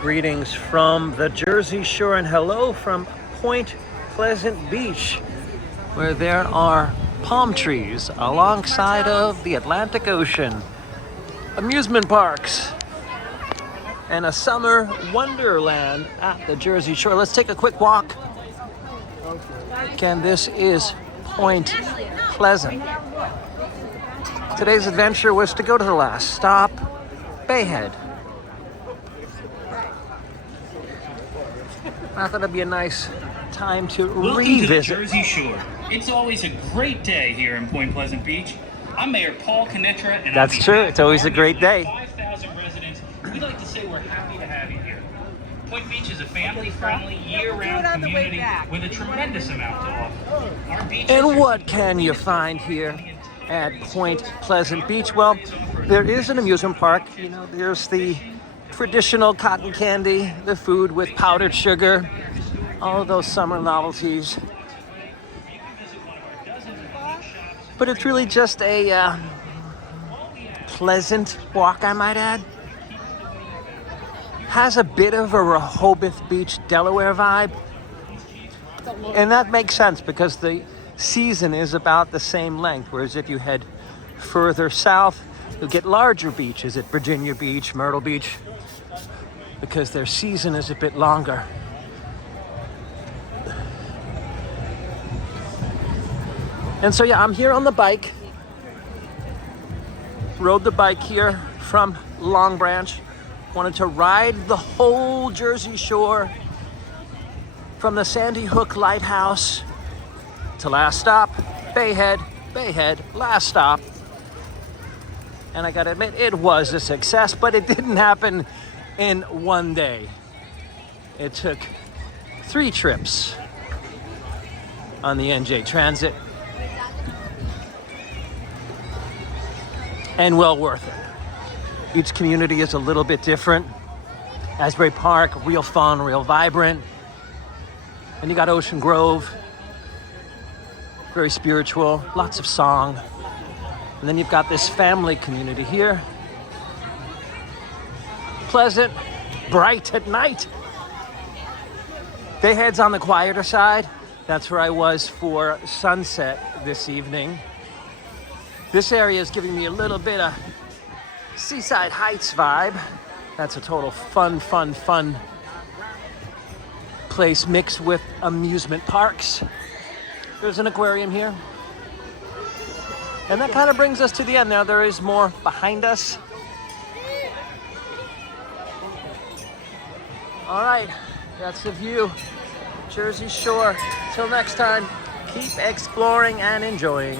Greetings from the Jersey Shore and hello from Point Pleasant Beach, where there are palm trees alongside of the Atlantic Ocean, amusement parks, and a summer wonderland at the Jersey Shore. Let's take a quick walk. Again, this is Point Pleasant. Today's adventure was to go to the last stop, Bayhead. I thought it'd be a nice time to revisit. To the Jersey Shore. It's always a great day here in Point Pleasant Beach. I'm Mayor Paul Knitra, and that's true. It's always a great day. 5,000 residents. We'd like to say we're happy to have you here. Point Beach is a family-friendly, year-round community with a tremendous amount to offer. Our beaches and what can you find here at Point Pleasant Beach? Well, there is an amusement park. You know, there's the traditional cotton candy, the food with powdered sugar, all of those summer novelties. But it's really just a pleasant walk, I might add. Has a bit of a Rehoboth Beach, Delaware vibe. And that makes sense because the season is about the same length, whereas if you head further south, you'll get larger beaches at Virginia Beach, Myrtle Beach, because their season is a bit longer. And so yeah, I'm here on the bike. Rode the bike here from Long Branch. Wanted to ride the whole Jersey Shore from the Sandy Hook Lighthouse to last stop, Bayhead, last stop. And I gotta admit, it was a success, but it didn't happen in one day. It took 3 trips on the NJ Transit. And well worth it. Each community is a little bit different. Asbury Park, real fun, real vibrant. And you got Ocean Grove, very spiritual, lots of song. And then you've got this family community here. Pleasant, bright at night. Bayhead's on the quieter side. That's where I was for sunset this evening. This area is giving me a little bit of Seaside Heights vibe. That's a total fun place mixed with amusement parks. There's an aquarium here. And that kind of brings us to the end. Now there is more behind us. All right, that's the view. Jersey Shore. Till next time, keep exploring and enjoying.